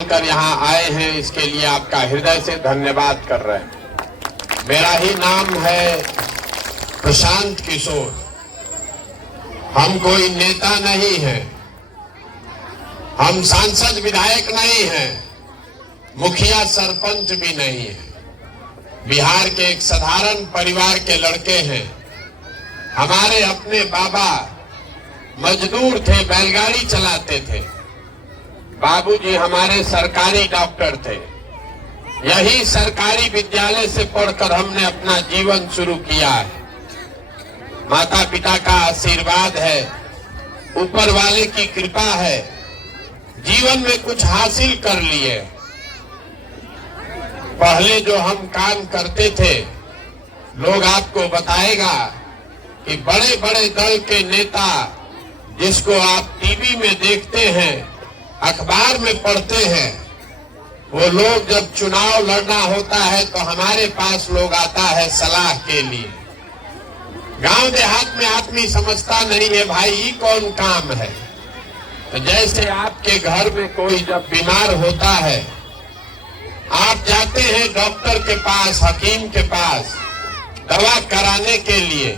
कर यहाँ आए हैं, इसके लिए आपका हृदय से धन्यवाद कर रहे हैं। मेरा ही नाम है प्रशांत किशोर। हम कोई नेता नहीं हैं, हम सांसद विधायक नहीं हैं, मुखिया सरपंच भी नहीं है। बिहार के एक साधारण परिवार के लड़के हैं। हमारे अपने बाबा मजदूर थे, बैलगाड़ी चलाते थे। बाबूजी हमारे सरकारी डॉक्टर थे। यही सरकारी विद्यालय से पढ़कर हमने अपना जीवन शुरू किया है। माता पिता का आशीर्वाद है, ऊपर वाले की कृपा है, जीवन में कुछ हासिल कर लिए। पहले जो हम काम करते थे, लोग आपको बताएगा कि बड़े बड़े दल के नेता जिसको आप टीवी में देखते हैं, अखबार में पढ़ते हैं, वो लोग जब चुनाव लड़ना होता है तो हमारे पास लोग आता है सलाह के लिए। गांव देहात में आदमी समझता नहीं है भाई ये कौन काम है। तो जैसे आपके घर में कोई जब बीमार होता है, आप जाते हैं डॉक्टर के पास, हकीम के पास दवा कराने के लिए।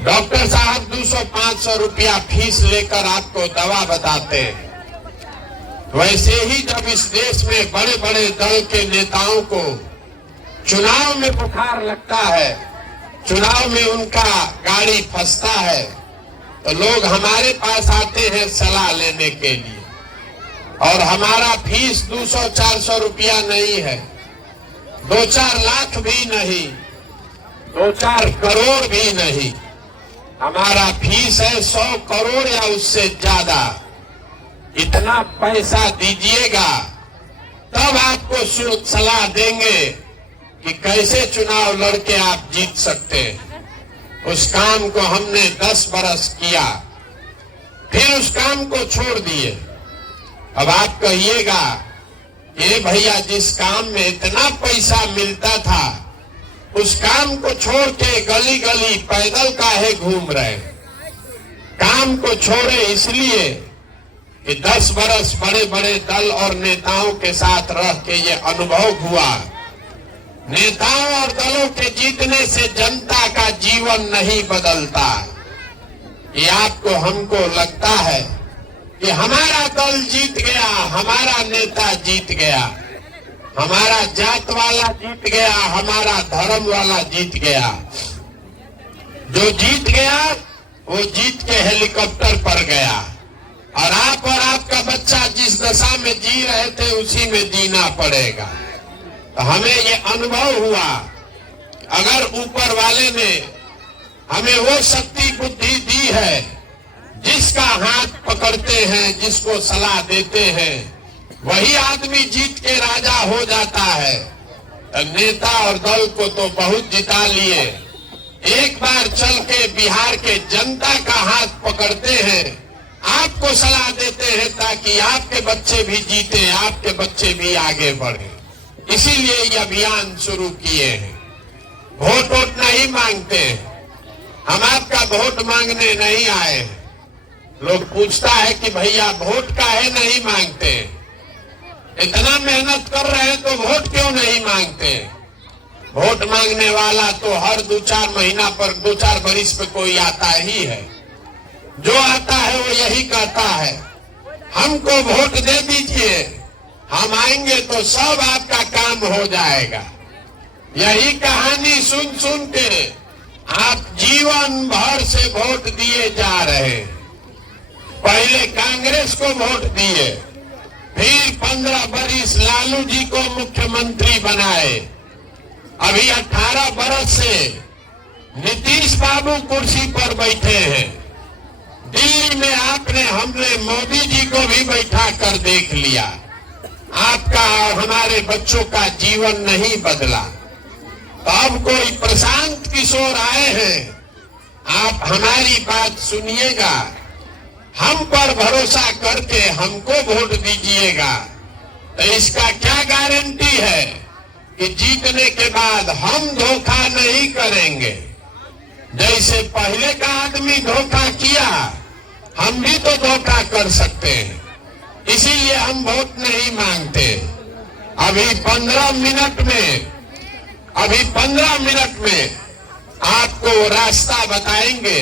डॉक्टर साहब 200-500 रुपया फीस लेकर आपको दवा बताते हैं। वैसे ही जब इस देश में बड़े बड़े दल के नेताओं को चुनाव में बुखार लगता है, चुनाव में उनका गाड़ी फंसता है, तो लोग हमारे पास आते हैं सलाह लेने के लिए। और हमारा फीस 200-400 रुपया नहीं है, 2-4 लाख भी नहीं, 2-4 करोड़ भी नहीं। हमारा फीस है 100 करोड़ या उससे ज्यादा। इतना पैसा दीजिएगा तब आपको सलाह देंगे कि कैसे चुनाव लड़के आप जीत सकते हैं। उस काम को हमने 10 बरस किया, फिर उस काम को छोड़ दिए। अब आप कहिएगा ये भैया जिस काम में इतना पैसा मिलता था, उस काम को छोड़ के गली गली पैदल काहे घूम रहे। काम को छोड़े इसलिए कि 10 बरस बड़े बड़े दल और नेताओं के साथ रह के ये अनुभव हुआ। नेताओं और दलों के जीतने से जनता का जीवन नहीं बदलता। ये आपको हमको लगता है कि हमारा दल जीत गया, हमारा नेता जीत गया, हमारा जात वाला जीत गया, हमारा धर्म वाला जीत गया। जो जीत गया वो जीत के हेलीकॉप्टर पर गया, और आप और आपका बच्चा जिस दशा में जी रहे थे उसी में जीना पड़ेगा। तो हमें ये अनुभव हुआ, अगर ऊपर वाले ने हमें वो शक्ति बुद्धि दी है, जिसका हाथ पकड़ते हैं, जिसको सलाह देते हैं, वही आदमी जीत के राजा हो जाता है। तो नेता और दल को तो बहुत जिता लिए, एक बार चल के बिहार के जनता का हाथ पकड़ते हैं, आपको सलाह देते हैं ताकि आपके बच्चे भी जीते, आपके बच्चे भी आगे बढ़े। इसीलिए ये अभियान शुरू किए हैं। वोट वोट नहीं मांगते, हम आपका वोट मांगने नहीं आए हैं। लोग पूछता है कि भैया वोट काहे नहीं मांगते, इतना मेहनत कर रहे हैं तो वोट क्यों नहीं मांगते। वोट मांगने वाला तो हर 2-4 महीना पर 2-4 बरिस पे कोई आता ही है। जो आता है वो यही कहता है हमको वोट दे दीजिए, हम आएंगे तो सब आपका काम हो जाएगा। यही कहानी सुन सुन के आप जीवन भर से वोट दिए जा रहे। पहले कांग्रेस को वोट दिए, फिर 15 बरिस लालू जी को मुख्यमंत्री बनाए, अभी 18 बरस से नीतीश बाबू कुर्सी पर बैठे हैं। दिल्ली में आपने हमने मोदी जी को भी बैठा कर देख लिया, आपका और हमारे बच्चों का जीवन नहीं बदला। तो अब कोई प्रशांत किशोर आए हैं, आप हमारी बात सुनिएगा, हम पर भरोसा करके हमको वोट दीजिएगा। तो इसका क्या गारंटी है कि जीतने के बाद हम धोखा नहीं करेंगे। जैसे पहले का आदमी धोखा किया, हम भी तो धोखा कर सकते हैं। इसीलिए हम वोट नहीं मांगते। अभी 15 मिनट में आपको रास्ता बताएंगे।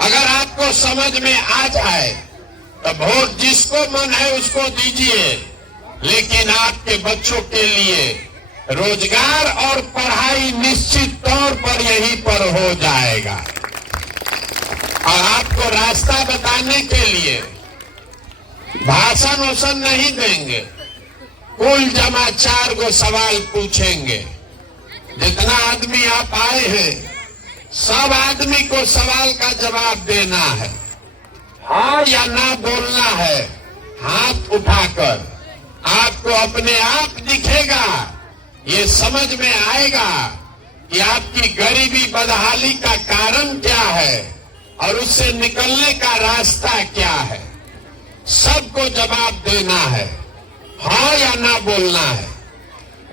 अगर आपको समझ में आ जाए तो वोट जिसको मन है उसको दीजिए, लेकिन आपके बच्चों के लिए रोजगार और पढ़ाई निश्चित तौर पर यहीं पर हो जाएगा। और आपको रास्ता बताने के लिए भाषण वोषण नहीं देंगे, कुल जमा 4 गो सवाल पूछेंगे। जितना आदमी आप आए हैं सब आदमी को सवाल का जवाब देना है, हाँ या ना बोलना है। हाथ उठाकर आपको अपने आप दिखेगा, ये समझ में आएगा कि आपकी गरीबी बदहाली का कारण क्या है और उससे निकलने का रास्ता क्या है। सबको जवाब देना है, हाँ या ना बोलना है।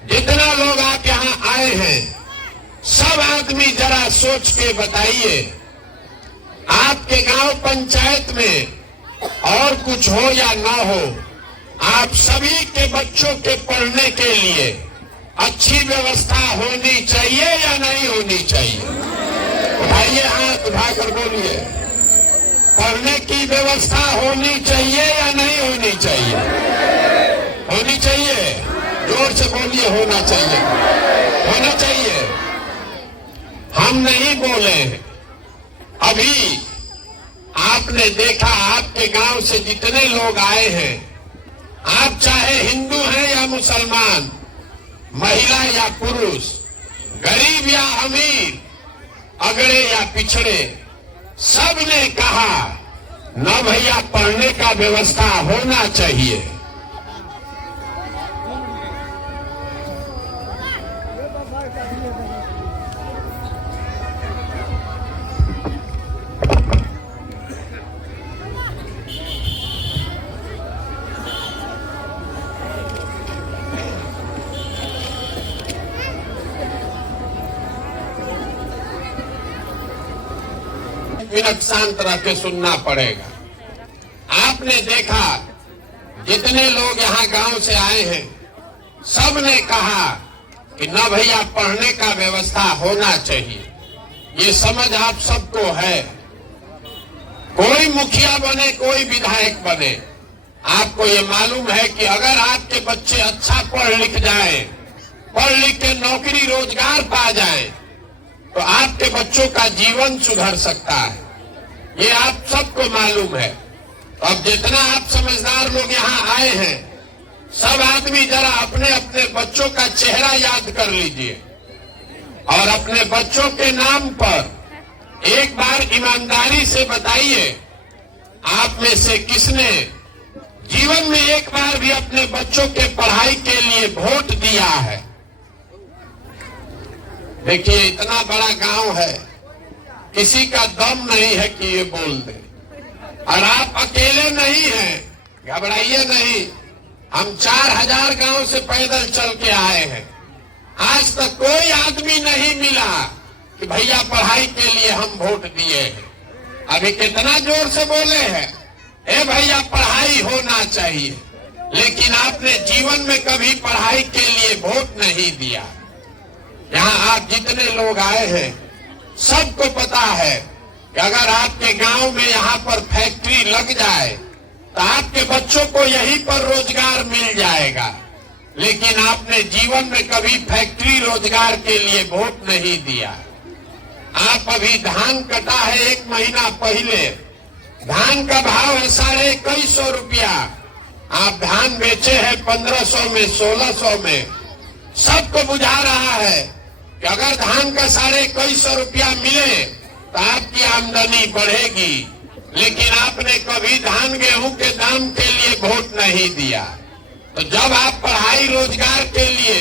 जितना लोग आप यहाँ आए हैं सब आदमी जरा सोच के बताइए, आपके गांव पंचायत में और कुछ हो या ना हो, आप सभी के बच्चों के पढ़ने के लिए अच्छी व्यवस्था होनी चाहिए या नहीं होनी चाहिए? उठाइए हाथ, उठाकर बोलिए, पढ़ने की व्यवस्था होनी चाहिए या नहीं होनी चाहिए? होनी चाहिए। जोर से बोलिए, होना चाहिए, होना चाहिए। हम नहीं बोले हैं। अभी आपने देखा आपके गांव से जितने लोग आए हैं, आप चाहे हिंदू हैं या मुसलमान, महिला या पुरुष, गरीब या अमीर, अगड़े या पिछड़े, सब ने कहा न भैया पढ़ने का व्यवस्था होना चाहिए। मिनट शांत रह के सुनना पड़ेगा। आपने देखा जितने लोग यहाँ गांव से आए हैं सब ने कहा कि न भैया पढ़ने का व्यवस्था होना चाहिए। ये समझ आप सबको है। कोई मुखिया बने, कोई विधायक बने, आपको ये मालूम है कि अगर आपके बच्चे अच्छा पढ़ लिख जाएं, पढ़ लिख के नौकरी रोजगार पा जाएं, तो आपके बच्चों का जीवन सुधर सकता है। ये आप सबको मालूम है। अब जितना आप समझदार लोग यहाँ आए हैं, सब आदमी जरा अपने अपने बच्चों का चेहरा याद कर लीजिए और अपने बच्चों के नाम पर एक बार ईमानदारी से बताइए, आप में से किसने जीवन में एक बार भी अपने बच्चों के पढ़ाई के लिए वोट दिया है? देखिए, इतना बड़ा गांव है, किसी का दम नहीं है कि ये बोल दे। और आप अकेले नहीं हैं, घबराइए नहीं। हम 4000 गांव से पैदल चल के आए हैं। आज तक कोई आदमी नहीं मिला कि भैया पढ़ाई के लिए हम वोट दिए हैं। अभी कितना जोर से बोले हैं, ए भैया पढ़ाई होना चाहिए, लेकिन आपने जीवन में कभी पढ़ाई के लिए वोट नहीं दिया। यहाँ आप जितने लोग आए हैं सबको पता है कि अगर आपके गांव में यहाँ पर फैक्ट्री लग जाए तो आपके बच्चों को यहीं पर रोजगार मिल जाएगा, लेकिन आपने जीवन में कभी फैक्ट्री रोजगार के लिए वोट नहीं दिया। आप अभी धान कटा है 1 महीना पहले, धान का भाव है 2150 रुपया, आप धान बेचे हैं 1500 में, 1600 में। सबको बुझा रहा है कि अगर धान का 2150 रुपया मिले तो आपकी आमदनी बढ़ेगी, लेकिन आपने कभी धान गेहूं के दाम के लिए वोट नहीं दिया। तो जब आप पढ़ाई रोजगार के लिए,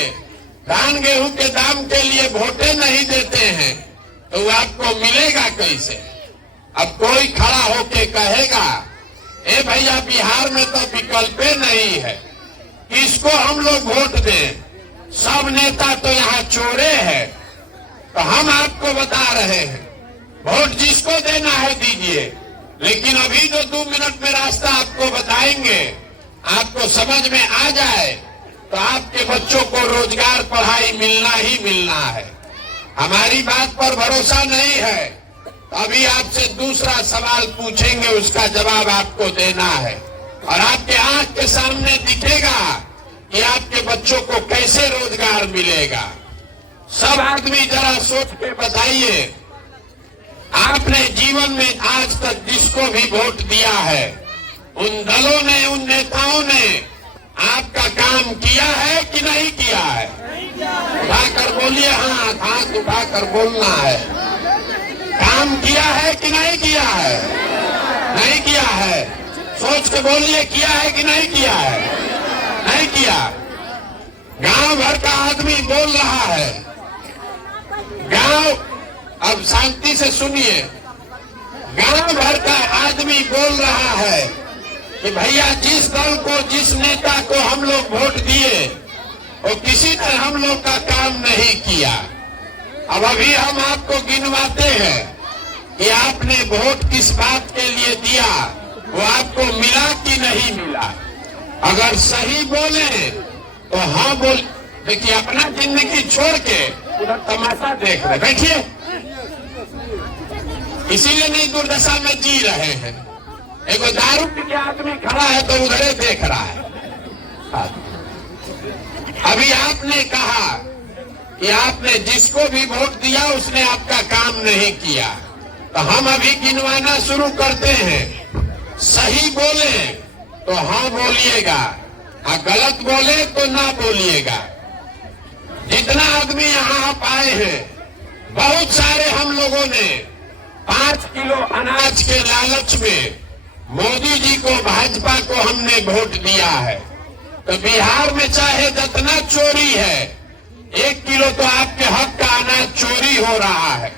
धान गेहूं के दाम के लिए वोटें नहीं देते हैं तो आपको मिलेगा कैसे? अब कोई खड़ा होके कहेगा, ए भैया बिहार में तो विकल्प नहीं है, किसको हम लोग वोट दें? सब नेता तो यहाँ चोरे हैं। तो हम आपको बता रहे हैं, वोट जिसको देना है दीजिए, लेकिन अभी जो 2 मिनट में रास्ता आपको बताएंगे आपको समझ में आ जाए तो आपके बच्चों को रोजगार पढ़ाई मिलना ही मिलना है। हमारी बात पर भरोसा नहीं है तो अभी आपसे दूसरा सवाल पूछेंगे, उसका जवाब आपको देना है और आपके आंख के सामने दिखेगा कि आपके बच्चों को कैसे रोजगार मिलेगा। सब आदमी जरा सोच के बताइए, आपने जीवन में आज तक जिसको भी वोट दिया है, उन दलों ने, उन नेताओं ने आपका काम किया है कि नहीं किया है? उठाकर बोलिए, हाथ उठाकर बोलना है। काम किया है कि नहीं किया है? नहीं किया है। सोच के बोलिए, किया है कि नहीं किया है? नहीं किया। गांव भर का आदमी बोल रहा है, गांव, अब शांति से सुनिए, गांव भर का आदमी बोल रहा है कि भैया जिस दल को, जिस नेता को हम लोग वोट दिए वो किसी ने हम लोग का काम नहीं किया। अब अभी हम आपको गिनवाते हैं कि आपने वोट किस बात के लिए दिया, वो आपको मिला कि नहीं मिला। अगर सही बोले तो हाँ बोल। देखिए, अपना जिंदगी छोड़ के उधर तमाशा देख रहे, देखिए, इसीलिए नहीं दुर्दशा में जी रहे हैं। एक दारू पी के आदमी खड़ा है तो उधर देख रहा है। अभी आपने कहा कि आपने जिसको भी वोट दिया उसने आपका काम नहीं किया, तो हम अभी गिनवाना शुरू करते हैं। सही बोले तो हाँ बोलिएगा, और गलत बोले तो ना बोलिएगा। जितना आदमी यहाँ आप आए हैं, बहुत सारे हम लोगों ने 5 किलो अनाज के लालच में मोदी जी को, भाजपा को हमने वोट दिया है। तो बिहार में चाहे जितना चोरी है, 1 किलो तो आपके हक का अनाज चोरी हो रहा है,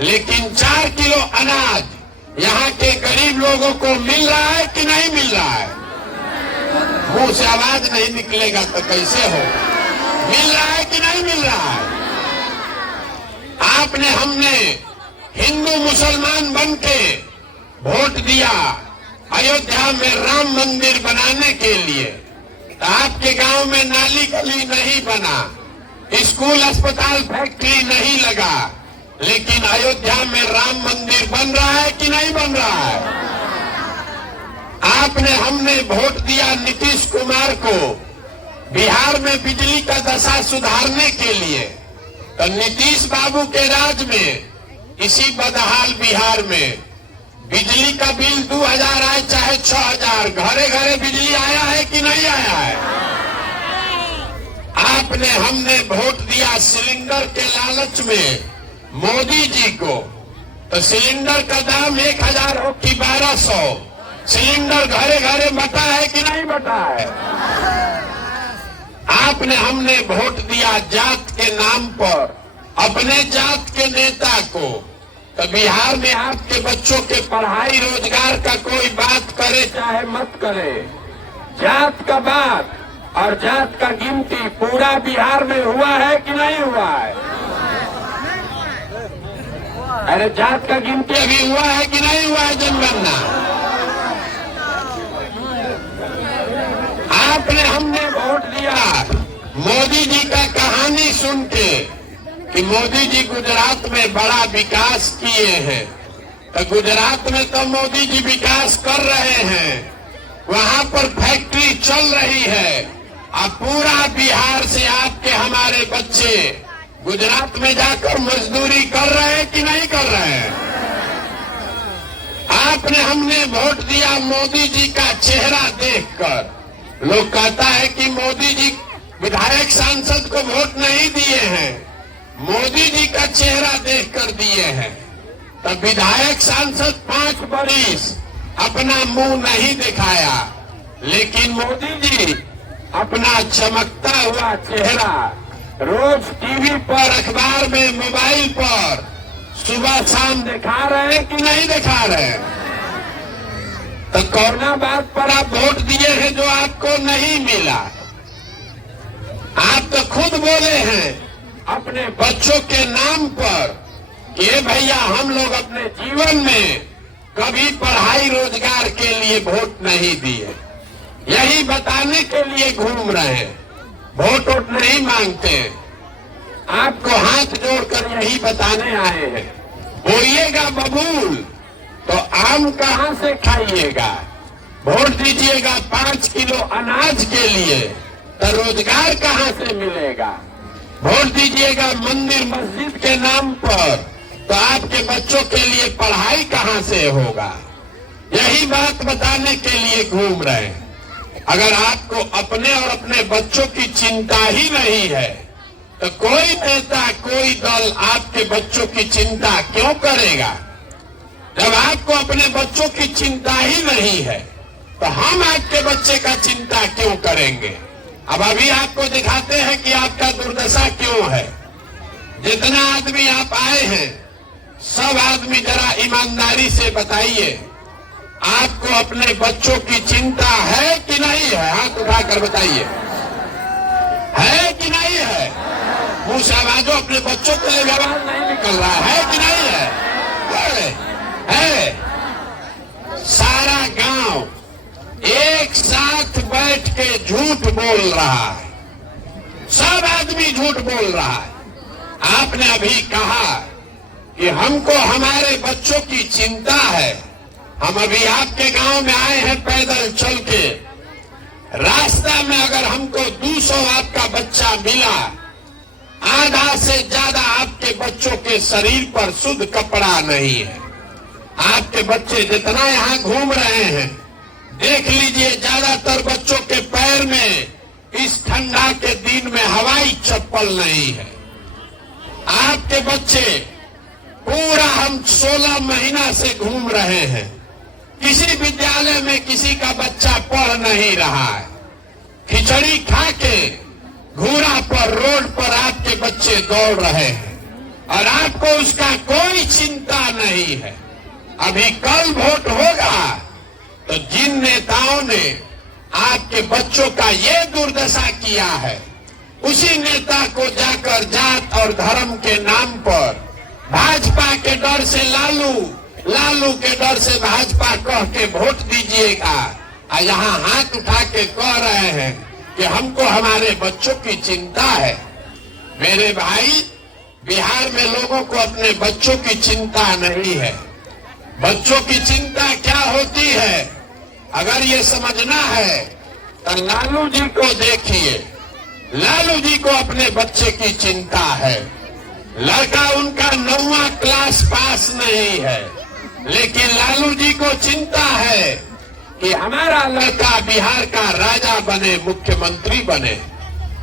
लेकिन 4 किलो अनाज यहाँ के गरीब लोगों को मिल रहा है कि नहीं मिल रहा है? मुंह से आवाज नहीं निकलेगा तो कैसे हो? मिल रहा है कि नहीं मिल रहा है? आपने, हमने हिंदू मुसलमान बनके वोट दिया अयोध्या में राम मंदिर बनाने के लिए, तो आपके गांव में नाली गली नहीं बना, स्कूल अस्पताल फैक्ट्री नहीं लगा, लेकिन अयोध्या में राम मंदिर बन रहा है कि नहीं बन रहा है? आपने, हमने वोट दिया नीतीश कुमार को बिहार में बिजली का दशा सुधारने के लिए, तो नीतीश बाबू के राज में इसी बदहाल बिहार में बिजली का बिल 2000 आए चाहे 6000, घरे घरे बिजली आया है कि नहीं आया है? आपने, हमने वोट दिया सिलेंडर के लालच में मोदी जी को, तो सिलेंडर का दाम 1000 हो कि 1200, सिलेंडर घरे घरे बटा है कि नहीं बटा है? आपने, हमने वोट दिया जात के नाम पर अपने जात के नेता को, तो बिहार में आपके बच्चों के पढ़ाई रोजगार का कोई बात करे चाहे मत करे, जात का बात और जात का गिनती पूरा बिहार में हुआ है कि नहीं हुआ है? अरे जात का गिनती अभी हुआ है कि नहीं हुआ है? जनगणना आपने, हमने वोट दिया मोदी जी का कहानी सुन के कि मोदी जी गुजरात में बड़ा विकास किए हैं, तो गुजरात में तो मोदी जी विकास कर रहे हैं, वहां पर फैक्ट्री चल रही है, अब पूरा बिहार से आपके हमारे बच्चे गुजरात में जाकर मजदूरी कर रहे हैं कि नहीं कर रहे हैं? आपने, हमने वोट दिया मोदी जी का चेहरा देखकर। लोग कहता है कि मोदी जी विधायक सांसद को वोट नहीं दिए हैं, मोदी जी का चेहरा देखकर दिए हैं। तब विधायक सांसद 5 बरिस अपना मुंह नहीं दिखाया, लेकिन मोदी जी अपना चमकता हुआ चेहरा रोज टीवी पर, अखबार में, मोबाइल पर सुबह शाम दिखा रहे हैं कि नहीं दिखा रहे हैं? तो कोरोना बात पर आप वोट दिए हैं जो आपको नहीं मिला। आप तो खुद बोले हैं अपने बच्चों के नाम पर कि भैया हम लोग अपने जीवन में कभी पढ़ाई रोजगार के लिए वोट नहीं दिए, यही बताने के लिए घूम रहे हैं, वोट वोट नहीं मांगते हैं। आपको हाथ जोड़कर यही बताने आए हैं, बोइएगा बबूल तो आम कहां से खाइएगा, वोट दीजिएगा 5 किलो अनाज के लिए तो रोजगार कहां से मिलेगा, वोट दीजिएगा मंदिर मस्जिद के नाम पर तो आपके बच्चों के लिए पढ़ाई कहां से होगा। यही बात बताने के लिए घूम रहे हैं। अगर आपको अपने और अपने बच्चों की चिंता ही नहीं है तो कोई नेता कोई दल आपके बच्चों की चिंता क्यों करेगा। जब आपको अपने बच्चों की चिंता ही नहीं है तो हम आपके बच्चे का चिंता क्यों करेंगे। अब अभी आपको दिखाते हैं कि आपका दुर्दशा क्यों है। जितना आदमी आप आए हैं सब आदमी जरा ईमानदारी से बताइए, आपको अपने बच्चों की चिंता है कि नहीं है। हाथ उठाकर बताइए, है कि नहीं है। मुंह से आवाजों अपने बच्चों के लिए आवाज नहीं निकल रहा है कि नहीं है। है। सारा गांव एक साथ बैठ के झूठ बोल रहा है, सब आदमी झूठ बोल रहा है। आपने अभी कहा कि हमको हमारे बच्चों की चिंता है। हम अभी आपके गांव में आए हैं पैदल चल के, रास्ता में अगर हमको 200 आपका बच्चा मिला, आधा से ज्यादा आपके बच्चों के शरीर पर शुद्ध कपड़ा नहीं है। आपके बच्चे जितना यहाँ घूम रहे हैं देख लीजिए, ज्यादातर बच्चों के पैर में इस ठंडा के दिन में हवाई चप्पल नहीं है। आपके बच्चे पूरा हम 16 महीना से घूम रहे हैं, किसी विद्यालय में किसी का बच्चा पढ़ नहीं रहा है। खिचड़ी खा के घूरा पर रोड पर आपके बच्चे दौड़ रहे हैं और आपको उसका कोई चिंता नहीं है। अभी कल वोट होगा तो जिन नेताओं ने आपके बच्चों का ये दुर्दशा किया है, उसी नेता को जाकर जात और धर्म के नाम पर भाजपा के डर से लालू, लालू के डर से भाजपा कह के वोट दीजिएगा। और यहाँ हाथ उठा के कह रहे हैं कि हमको हमारे बच्चों की चिंता है। मेरे भाई, बिहार में लोगों को अपने बच्चों की चिंता नहीं है। बच्चों की चिंता क्या होती है, अगर ये समझना है तो लालू जी को देखिए। लालू जी को अपने बच्चे की चिंता है। लड़का उनका 9वां क्लास पास नहीं है, लेकिन लालू जी को चिंता है कि हमारा लड़का बिहार का राजा बने, मुख्यमंत्री बने।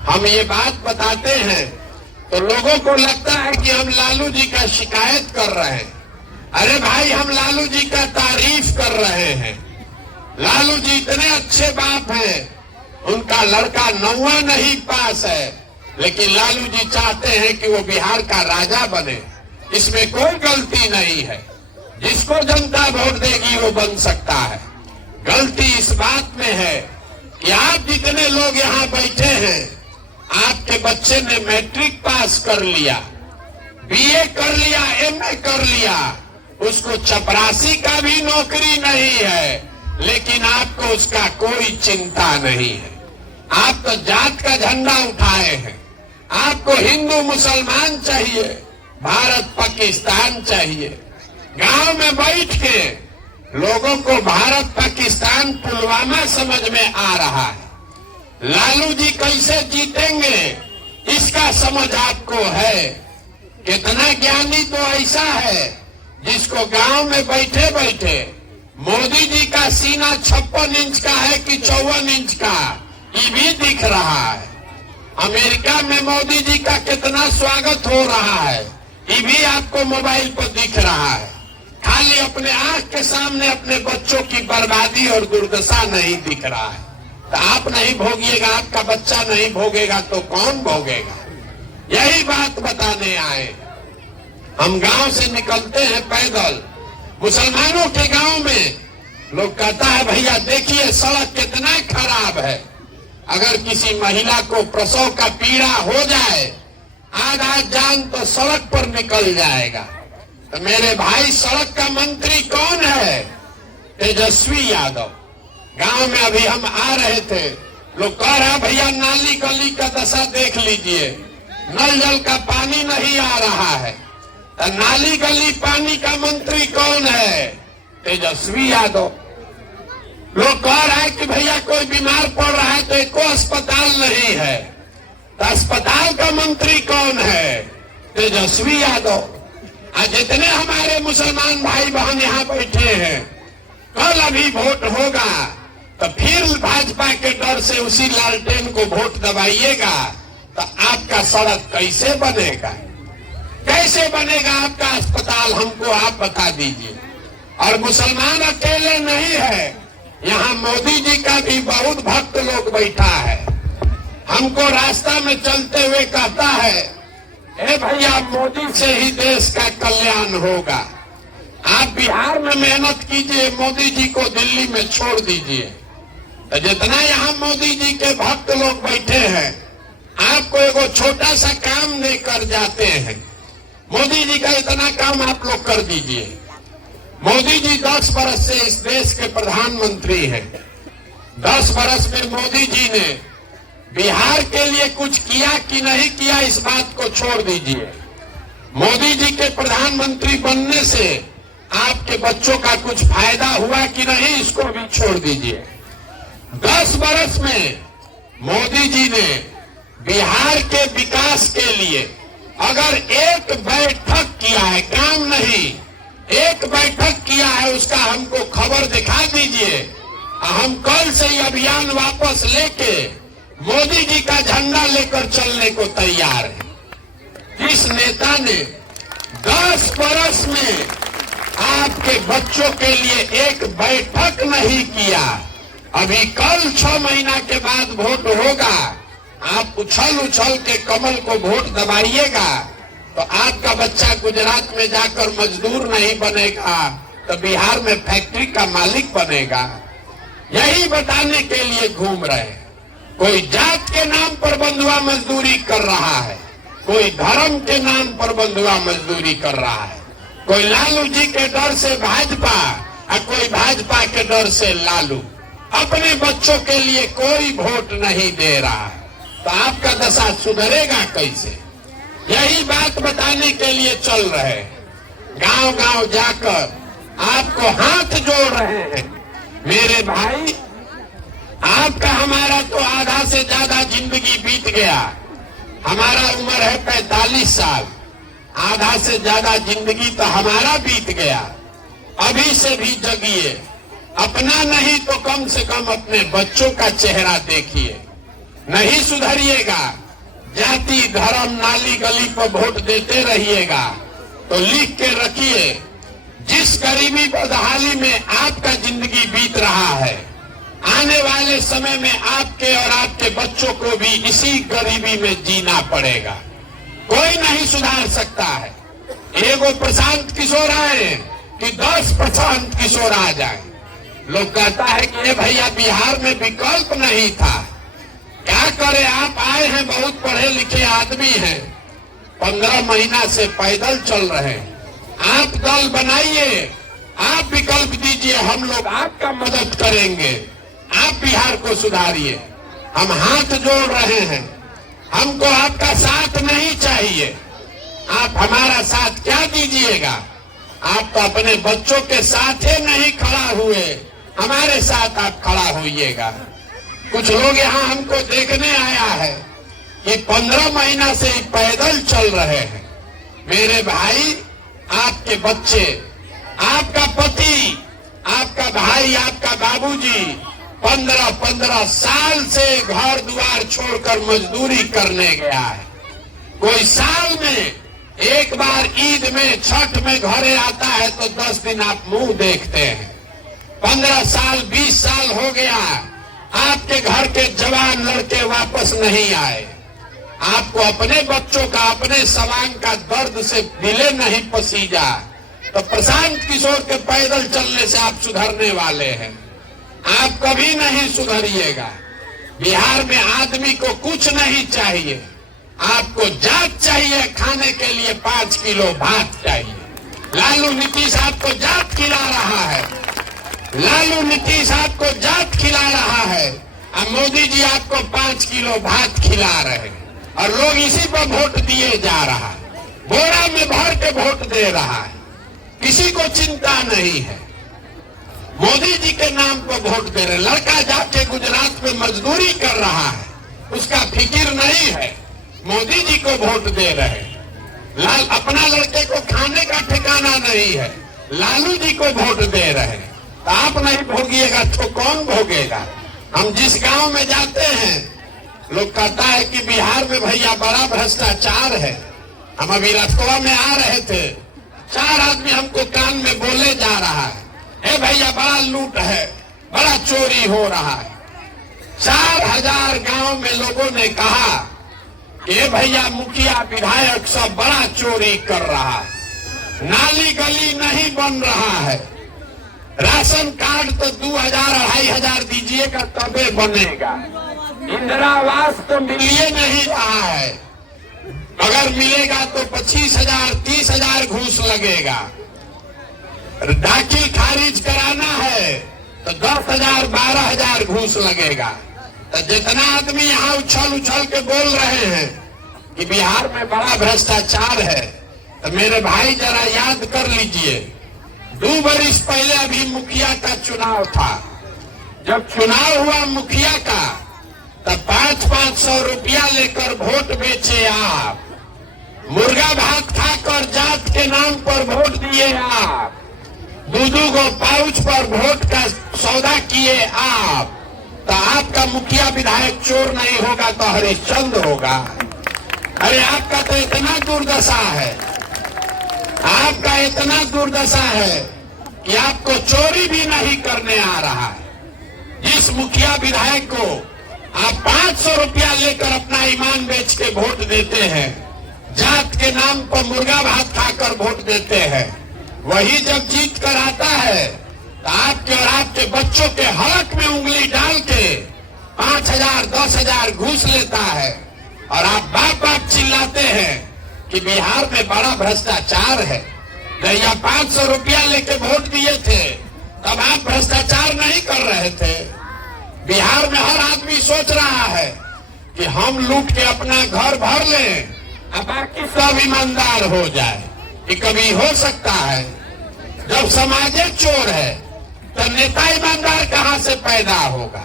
हम ये बात बताते हैं तो लोगों को लगता है कि हम लालू जी का शिकायत कर रहे हैं। अरे भाई, हम लालू जी का तारीफ कर रहे हैं। लालू जी इतने अच्छे बाप हैं, उनका लड़का 9वां नहीं पास है, लेकिन लालू जी चाहते हैं कि वो बिहार का राजा बने। इसमें कोई गलती नहीं है, जिसको जनता वोट देगी वो बन सकता है। गलती इस बात में है कि आप जितने लोग यहाँ बैठे हैं, आपके बच्चे ने मैट्रिक पास कर लिया, बीए कर लिया, एमए कर लिया, उसको चपरासी का भी नौकरी नहीं है, लेकिन आपको उसका कोई चिंता नहीं है। आप तो जात का झंडा उठाए हैं। आपको हिंदू मुसलमान चाहिए, भारत पाकिस्तान चाहिए। गांव में बैठ के लोगों को भारत पाकिस्तान पुलवामा समझ में आ रहा है। लालू जी कैसे जीतेंगे इसका समझ आपको है। कितना ज्ञानी तो ऐसा है जिसको गांव में बैठे बैठे मोदी जी का सीना 56 इंच का है कि 54 इंच का, ये भी दिख रहा है। अमेरिका में मोदी जी का कितना स्वागत हो रहा है, ये भी आपको मोबाइल पर दिख रहा है। खाली अपने आंख के सामने अपने बच्चों की बर्बादी और दुर्दशा नहीं दिख रहा है। तो आप नहीं भोगिएगा, आपका बच्चा नहीं भोगेगा तो कौन भोगेगा। यही बात बताने आए। हम गांव से निकलते हैं पैदल, मुसलमानों के गांव में लोग कहता है भैया देखिए सड़क कितना खराब है। अगर किसी महिला को प्रसव का पीड़ा हो जाए, आधा जान तो सड़क पर निकल जाएगा। तो मेरे भाई, सड़क का मंत्री कौन है? तेजस्वी यादव। गांव में अभी हम आ रहे थे, लोग कह रहे भैया नाली गली का दशा देख लीजिए, नल जल का पानी नहीं आ रहा है। तो नाली गली पानी का मंत्री कौन है? तेजस्वी यादव। लोग कह रहे हैं कि भैया कोई बीमार पड़ रहा है तो एको अस्पताल नहीं है, तो अस्पताल का मंत्री कौन है? तेजस्वी यादव। आज जितने हमारे मुसलमान भाई बहन यहाँ बैठे हैं, कल अभी वोट होगा तो फिर भाजपा के डर से उसी लालटेन को वोट दबाइएगा, तो आपका सड़क कैसे बनेगा? कैसे बनेगा आपका अस्पताल? हमको आप बता दीजिए। और मुसलमान अकेले नहीं है, यहाँ मोदी जी का भी बहुत भक्त लोग बैठा है। हमको रास्ता में चलते हुए कहता है, ए भैया मोदी से ही देश का कल्याण होगा, आप बिहार में मेहनत कीजिए, मोदी जी को दिल्ली में छोड़ दीजिए। तो जितना यहाँ मोदी जी के भक्त लोग बैठे हैं, आपको एगो छोटा सा काम लेकर जाते हैं, मोदी जी का इतना काम आप लोग कर दीजिए। मोदी जी 10 बरस से इस देश के प्रधानमंत्री हैं। 10 बरस में मोदी जी ने बिहार के लिए कुछ किया कि नहीं किया, इस बात को छोड़ दीजिए। मोदी जी के प्रधानमंत्री बनने से आपके बच्चों का कुछ फायदा हुआ कि नहीं, इसको भी छोड़ दीजिए। 10 बरस में मोदी जी ने बिहार के विकास के लिए अगर एक बैठक किया है, काम नहीं, एक बैठक किया है, उसका हमको खबर दिखा दीजिए। हम कल से ही अभियान वापस लेके मोदी जी का झंडा लेकर चलने को तैयार है। जिस नेता ने 10 बरस में आपके बच्चों के लिए एक बैठक नहीं किया, अभी कल 6 महीना के बाद वोट होगा, आप उछल उछल के कमल को वोट दबाइएगा, तो आपका बच्चा गुजरात में जाकर मजदूर नहीं बनेगा, तो बिहार में फैक्ट्री का मालिक बनेगा। यही बताने के लिए घूम रहे हैं। कोई जात के नाम पर बंधुआ मजदूरी कर रहा है, कोई धर्म के नाम पर बंधुआ मजदूरी कर रहा है, कोई लालू जी के डर से भाजपा और कोई भाजपा के डर से लालू। अपने बच्चों के लिए कोई वोट नहीं दे रहा है, तो आपका दशा सुधरेगा कैसे? यही बात बताने के लिए चल रहे हैं। गांव गांव जाकर आपको हाथ जोड़ रहे हैं। मेरे भाई, आपका हमारा तो आधा से ज्यादा जिंदगी बीत गया। हमारा उम्र है 45 साल, आधा से ज्यादा जिंदगी तो हमारा बीत गया। अभी से भी जगिए, अपना नहीं तो कम से कम अपने बच्चों का चेहरा देखिए। नहीं सुधरिएगा, जाति धर्म नाली गली पर वोट देते रहिएगा, तो लिख के रखिए, जिस गरीबी बदहाली में आपका जिंदगी बीत रहा है, आने वाले समय में आपके और आपके बच्चों को भी इसी गरीबी में जीना पड़ेगा। कोई नहीं सुधार सकता है। एगो प्रशांत किशोर आए कि 10 प्रशांत किशोर आ जाए। लोग कहता है कि ये भैया बिहार में विकल्प नहीं था, क्या करे, आप आए हैं, बहुत पढ़े लिखे आदमी हैं, 15 महीना से पैदल चल रहे हैं। आप दल बनाइए, आप विकल्प दीजिए, हम लोग आपका मदद करेंगे, आप बिहार को सुधारिए। हम हाथ जोड़ रहे हैं, हमको आपका साथ नहीं चाहिए। आप हमारा साथ क्या दीजिएगा? आप तो अपने बच्चों के साथ ही नहीं खड़ा हुए, हमारे साथ आप खड़ा होइएगा। कुछ लोग यहाँ हमको देखने आया है कि 15 महीना से पैदल चल रहे हैं। मेरे भाई, आपके बच्चे, आपका पति, आपका भाई, आपका बाबूजी 15-15 साल से घर द्वार छोड़कर मजदूरी करने गया है। कोई साल में एक बार ईद में, छठ में घरे आता है तो 10 दिन आप मुंह देखते हैं। 15 साल 20 साल हो गया, आपके घर के जवान लड़के वापस नहीं आए। आपको अपने बच्चों का, अपने सवांग का दर्द से दिले नहीं पसीजा, तो प्रशांत किशोर के पैदल चलने से आप सुधरने वाले हैं? आप कभी नहीं सुधरिएगा। बिहार में आदमी को कुछ नहीं चाहिए, आपको जात चाहिए, खाने के लिए 5 किलो भात चाहिए। लालू नीतीश आपको जात खिला रहा है, लालू नीतीश आपको जात खिला रहा है और मोदी जी आपको 5 किलो भात खिला रहे हैं और लोग इसी पर वोट दिए जा रहा है। बोरा में भर के वोट दे रहा है, किसी को चिंता नहीं है। मोदी जी के नाम पर वोट दे रहे। लड़का जाके गुजरात में मजदूरी कर रहा है, उसका फिक्र नहीं है, मोदी जी को वोट दे रहे। लाल अपना लड़के को खाने का ठिकाना नहीं है, लालू जी को वोट दे रहे। तो आप नहीं भोगिएगा तो कौन भोगेगा? हम जिस गांव में जाते हैं लोग कहता है कि बिहार में भैया बड़ा भ्रष्टाचार है। हम अभी रास्तवा में आ रहे थे, 4 आदमी हमको कान में बोले जा रहा है, ए भैया बड़ा लूट है, बड़ा चोरी हो रहा है। 4000 गांव में लोगों ने कहा कि भैया मुखिया विधायक सब बड़ा चोरी कर रहा है, नाली गली नहीं बन रहा है, राशन कार्ड तो 2000-2500 दीजिएगा तबे बनेगा, इंदिरा आवास तो मिलिए नहीं रहा है, अगर मिलेगा तो 25,000-30,000 घूस लगेगा, दाखिल खारिज कराना है तो 10,000-12,000 घूस लगेगा। तो जितना आदमी यहाँ उछल के बोल रहे हैं कि बिहार में बड़ा भ्रष्टाचार है, तो मेरे भाई जरा याद कर लीजिए, 2 वर्ष पहले अभी मुखिया का चुनाव था। जब चुनाव हुआ मुखिया का तब 500-500 रुपया लेकर वोट बेचे आप, मुर्गा भात खाकर जात के नाम पर वोट दिए आप, 2-2 गो पाउच पर वोट का सौदा किए आप। तो आपका मुखिया विधायक चोर नहीं होगा तो हरिश्चंद्र होगा। अरे आपका तो इतना दुर्दशा है, आपका इतना दुर्दशा है कि आपको चोरी भी नहीं करने आ रहा है। जिस मुखिया विधायक को आप 500 रुपया लेकर अपना ईमान बेच के वोट देते हैं, जात के नाम पर मुर्गा भात खाकर वोट देते हैं, वही जब जीत कर आता है तो आपके और आपके बच्चों के हलक में उंगली डाल के 5,000-10,000 घूस लेता है और आप बाप चिल्लाते हैं कि बिहार में बड़ा भ्रष्टाचार है। भैया 500 रुपया लेके वोट दिए थे तब आप भ्रष्टाचार नहीं कर रहे थे। बिहार में हर आदमी सोच रहा है कि हम लूट के अपना घर भर लें और बाकी सब ईमानदार हो जाए। कि कभी हो सकता है जब समाज चोर है तो नेता ईमानदार कहां से पैदा होगा?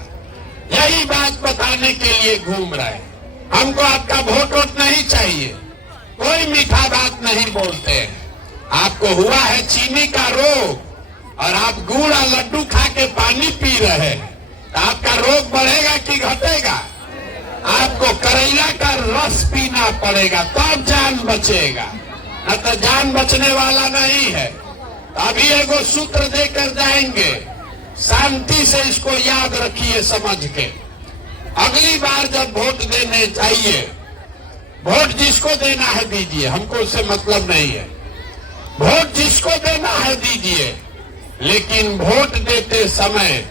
यही बात बताने के लिए घूम रहे। हमको आपका वोट नहीं चाहिए, कोई मीठा बात नहीं बोलते हैं। आपको हुआ है चीनी का रोग और आप गुड़ और लड्डू खा के पानी पी रहे हैं, तो आपका रोग बढ़ेगा कि घटेगा? आपको करेला का रस पीना पड़ेगा तब जान बचेगा, न तो जान बचने वाला नहीं है। अभी एगो सूत्र देकर जाएंगे, शांति से इसको याद रखिए समझ के। अगली बार जब वोट देने जाइए, वोट जिसको देना है दीजिए, हमको उससे मतलब नहीं है। वोट जिसको देना है दीजिए, लेकिन वोट देते समय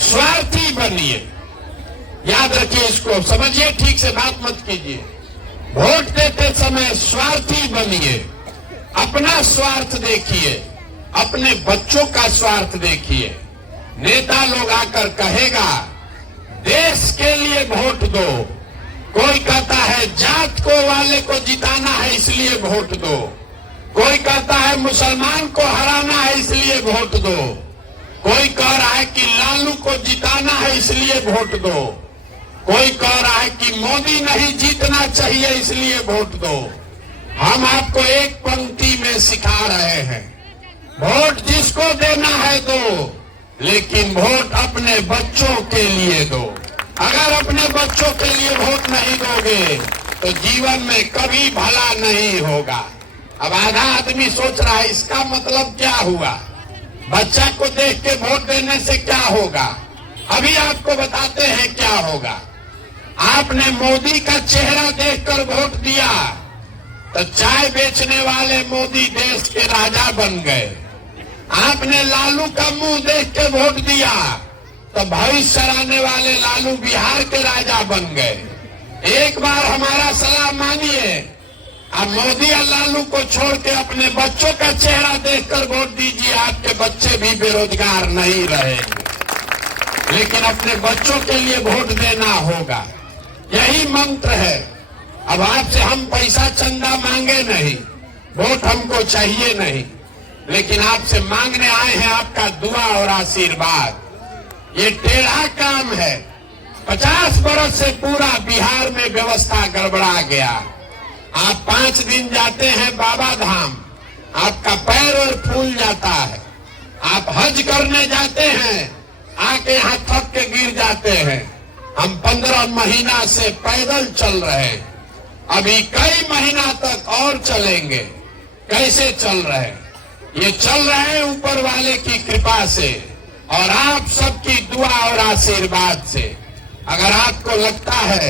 स्वार्थी बनिए। याद रखिए इसको, समझिए ठीक से, बात मत कीजिए। वोट देते समय स्वार्थी बनिए, अपना स्वार्थ देखिए, अपने बच्चों का स्वार्थ देखिए। नेता लोग आकर कहेगा देश के लिए वोट दो, कोई कहता है जात को वाले को जिताना है इसलिए वोट दो, कोई कहता है मुसलमान को हराना है इसलिए वोट दो, कोई कह रहा है कि लालू को जिताना है इसलिए वोट दो, कोई कह रहा है कि मोदी नहीं जीतना चाहिए इसलिए वोट दो। हम आपको एक पंक्ति में सिखा रहे हैं, वोट जिसको देना है दो, लेकिन वोट अपने बच्चों के लिए दो। अगर अपने बच्चों के लिए वोट नहीं दोगे तो जीवन में कभी भला नहीं होगा। अब आधा आदमी सोच रहा है इसका मतलब क्या हुआ, बच्चा को देख के वोट देने से क्या होगा? अभी आपको बताते हैं क्या होगा। आपने मोदी का चेहरा देखकर वोट दिया तो चाय बेचने वाले मोदी देश के राजा बन गए। आपने लालू का मुंह देख के वोट दिया तो भविष्य चलाने वाले लालू बिहार के राजा बन गए। एक बार हमारा सलाह मानिए, अब मोदी और लालू को छोड़ के अपने बच्चों का चेहरा देखकर वोट दीजिए। आपके बच्चे भी बेरोजगार नहीं रहेंगे, लेकिन अपने बच्चों के लिए वोट देना होगा। यही मंत्र है। अब आपसे हम पैसा चंदा मांगे नहीं, वोट हमको चाहिए नहीं, लेकिन आपसे मांगने आए हैं आपका दुआ और आशीर्वाद। ये टेढ़ा काम है। 50 बरस से पूरा बिहार में व्यवस्था गड़बड़ा गया। आप 5 दिन जाते हैं बाबा धाम, आपका पैर और फूल जाता है। आप हज करने जाते हैं, आके यहाँ थक के गिर जाते हैं। हम 15 महीना से पैदल चल रहे हैं, अभी कई महीना तक और चलेंगे। कैसे चल रहे हैं? ये चल रहे हैं ऊपर वाले की कृपा से और आप सबकी दुआ और आशीर्वाद से। अगर आपको लगता है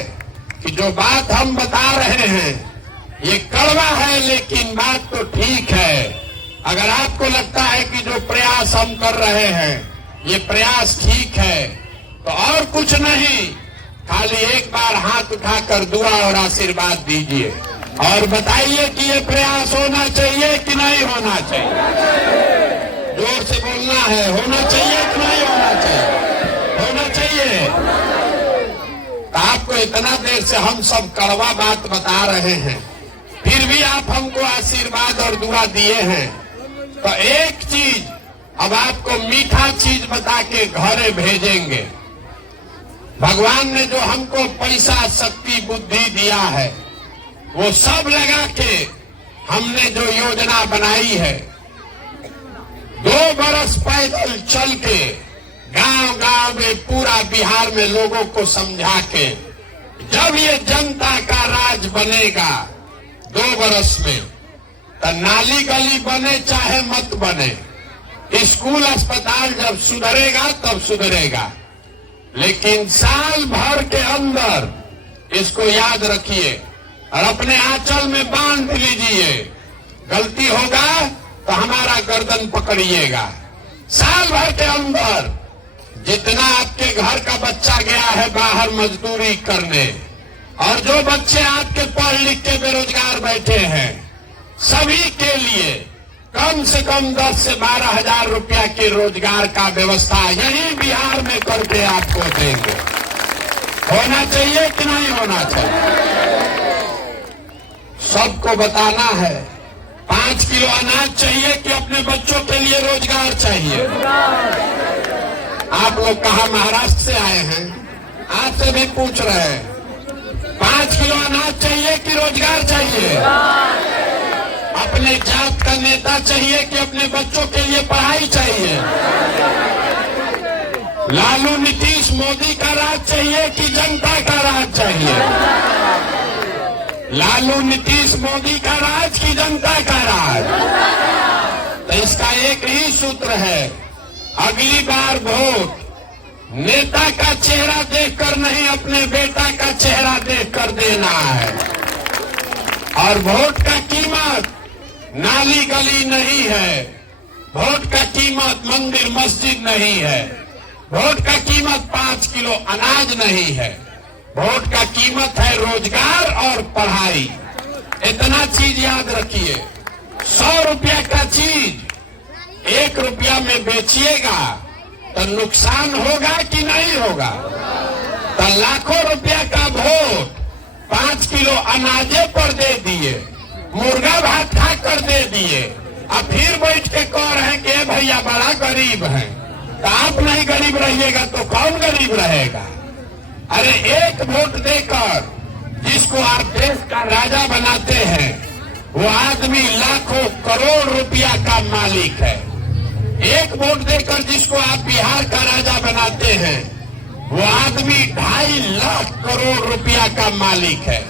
कि जो बात हम बता रहे हैं ये कड़वा है, लेकिन बात तो ठीक है, अगर आपको लगता है कि जो प्रयास हम कर रहे हैं ये प्रयास ठीक है, तो और कुछ नहीं, खाली एक बार हाथ उठाकर दुआ और आशीर्वाद दीजिए और बताइए कि ये प्रयास होना चाहिए कि नहीं होना चाहिए। जोर से बोलना है, होना चाहिए कि नहीं होना चाहिए? होना चाहिए। तो आपको इतना देर से हम सब कड़वा बात बता रहे हैं, फिर भी आप हमको आशीर्वाद और दुआ दिए हैं। तो एक चीज अब आपको मीठा चीज बता के घरे भेजेंगे। भगवान ने जो हमको पैसा, शक्ति, बुद्धि दिया है वो सब लगा के हमने जो योजना बनाई है, 2 बरस पैदल चल के गांव गांव में पूरा बिहार में लोगों को समझा के, जब ये जनता का राज बनेगा 2 बरस में, तो नाली गली बने चाहे मत बने, स्कूल अस्पताल जब सुधरेगा तब सुधरेगा, लेकिन साल भर के अंदर इसको याद रखिए और अपने आंचल में बांध लीजिए। गलती होगा तो हमारा गर्दन पकड़िएगा। साल भर के अंदर जितना आपके घर का बच्चा गया है बाहर मजदूरी करने, और जो बच्चे आपके पढ़ लिख के बेरोजगार बैठे हैं, सभी के लिए कम से कम 10 से 12 हजार रुपया के रोजगार का व्यवस्था यही बिहार में करके आपको देंगे। होना चाहिए कि नहीं होना चाहिए? सबको बताना है। 5 किलो अनाज चाहिए कि अपने बच्चों के लिए रोजगार चाहिए? आप लोग कहाँ महाराष्ट्र से आए हैं? आपसे भी पूछ रहे हैं। 5 किलो अनाज चाहिए कि रोजगार चाहिए? अपने जात का नेता चाहिए कि अपने बच्चों के लिए पढ़ाई चाहिए? लालू, नीतीश, मोदी का राज चाहिए कि जनता का राज चाहिए? लालू, नीतीश, मोदी का राज की जनता का राज? तो इसका एक ही सूत्र है, अगली बार वोट नेता का चेहरा देखकर नहीं, अपने बेटा का चेहरा देखकर देना है। और वोट का कीमत नाली गली नहीं है, वोट का कीमत मंदिर मस्जिद नहीं है, वोट का कीमत 5 किलो अनाज नहीं है, वोट का कीमत है रोजगार और पढ़ाई। इतना चीज याद रखिए। 100 रुपया का चीज 1 रुपया में बेचिएगा तो नुकसान होगा कि नहीं होगा? तो लाखों रुपया का वोट 5 किलो अनाजे पर दे दिए, मुर्गा भात खा कर दे दिए, अब फिर बैठ के कह रहे हैं कि भैया बड़ा गरीब है। तो आप नहीं गरीब रहिएगा तो कौन गरीब रहेगा? अरे एक वोट देकर जिसको आप देश का राजा बनाते हैं, वो आदमी लाखों करोड़ रुपया का मालिक है। एक वोट देकर जिसको आप बिहार का राजा बनाते हैं, वो आदमी 2.5 लाख करोड़ रुपया का मालिक है।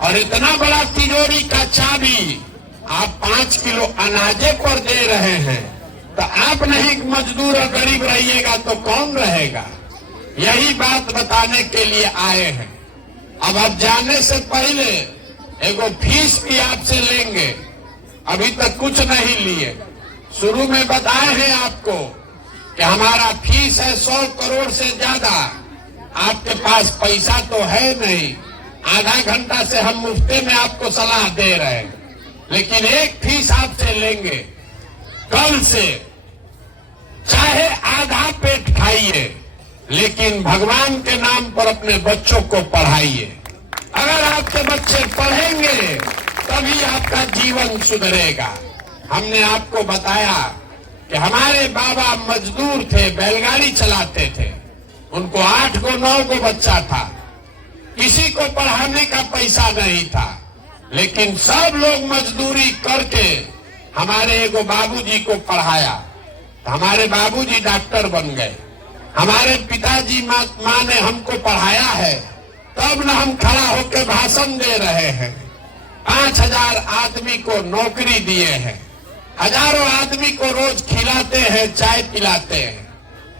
और इतना बड़ा तिजोरी का चाबी आप 5 किलो अनाजे पर दे रहे हैं, तो आप नहीं मजदूर और गरीब रहिएगा तो कौन रहेगा? यही बात बताने के लिए आए हैं। अब आप जाने से पहले एगो फीस भी आपसे लेंगे। अभी तक कुछ नहीं लिए, शुरू में बताए हैं आपको कि हमारा फीस है 100 करोड़ से ज्यादा। आपके पास पैसा तो है नहीं, आधा घंटा से हम मुफ्ते में आपको सलाह दे रहे हैं, लेकिन एक फीस आपसे लेंगे। कल से चाहे आधा पेट खाइए, लेकिन भगवान के नाम पर अपने बच्चों को पढ़ाइए। अगर आपके बच्चे पढ़ेंगे तभी आपका जीवन सुधरेगा। हमने आपको बताया कि हमारे बाबा मजदूर थे, बैलगाड़ी चलाते थे, उनको 8 को 9 को बच्चा था, किसी को पढ़ाने का पैसा नहीं था, लेकिन सब लोग मजदूरी करके हमारे एगो बाबूजी को पढ़ाया। हमारे बाबूजी डॉक्टर बन गए। हमारे पिताजी माँ ने हमको पढ़ाया है, तब न हम खड़ा होकर भाषण दे रहे हैं। 5000 आदमी को नौकरी दिए हैं, हजारों आदमी को रोज खिलाते हैं, चाय पिलाते हैं।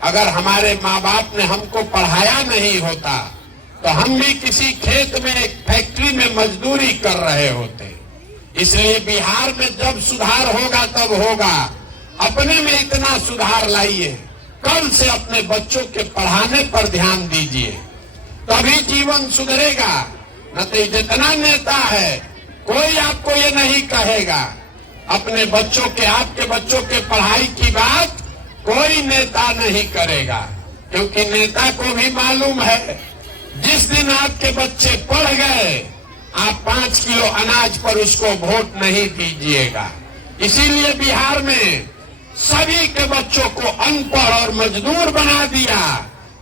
अगर हमारे माँ बाप ने हमको पढ़ाया नहीं होता तो हम भी किसी खेत में, एक फैक्ट्री में मजदूरी कर रहे होते। इसलिए बिहार में जब सुधार होगा तब होगा। अपने में इतना सुधार लाइए, कल से अपने बच्चों के पढ़ाने पर ध्यान दीजिए, तभी जीवन सुधरेगा। न तो जितना नेता है कोई आपको ये नहीं कहेगा। अपने बच्चों के, आपके बच्चों के पढ़ाई की बात कोई नेता नहीं करेगा, क्योंकि नेता को भी मालूम है जिस दिन आपके बच्चे पढ़ गए, आप 5 किलो अनाज पर उसको वोट नहीं दीजिएगा। इसीलिए बिहार में सभी के बच्चों को अनपढ़ और मजदूर बना दिया,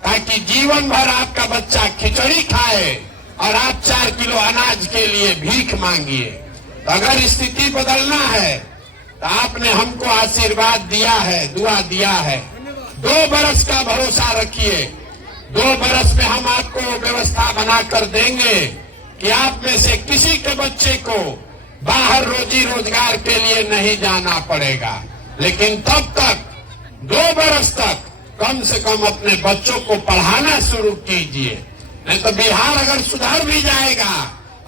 ताकि जीवन भर आपका बच्चा खिचड़ी खाए और आप 4 किलो अनाज के लिए भीख मांगिए। तो अगर स्थिति बदलना है तो आपने हमको आशीर्वाद दिया है, दुआ दिया है। 2 बरस का भरोसा रखिए। 2 बरस में हम आपको व्यवस्था बनाकर देंगे कि आप में से किसी के बच्चे को बाहर रोजी रोजगार के लिए नहीं जाना पड़ेगा। लेकिन तब तक 2 बरस तक कम से कम अपने बच्चों को पढ़ाना शुरू कीजिए। नहीं तो बिहार अगर सुधर भी जाएगा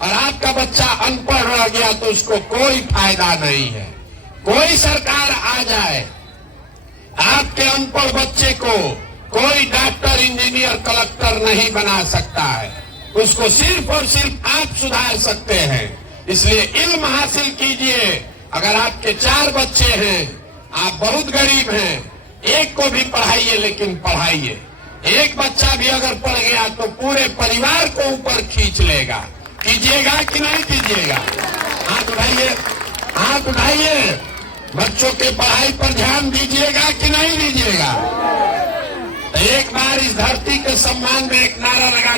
और आपका बच्चा अनपढ़ रह गया तो उसको कोई फायदा नहीं है। कोई सरकार आ जाए, आपके अनपढ़ बच्चे को कोई डॉक्टर, इंजीनियर, कलेक्टर नहीं बना सकता है। उसको सिर्फ और सिर्फ आप सुधार सकते हैं। इसलिए इल्म हासिल कीजिए। अगर आपके 4 बच्चे हैं, आप बहुत गरीब हैं, एक को भी पढ़ाइए, लेकिन पढ़ाइए। एक बच्चा भी अगर पढ़ गया तो पूरे परिवार को ऊपर खींच लेगा। कीजिएगा कि नहीं कीजिएगा? हाथ उठाइए, हाथ उठाइए। बच्चों के पढ़ाई पर ध्यान दीजिएगा कि नहीं दीजिएगा? एक बार इस धरती के सम्मान में एक नारा लगा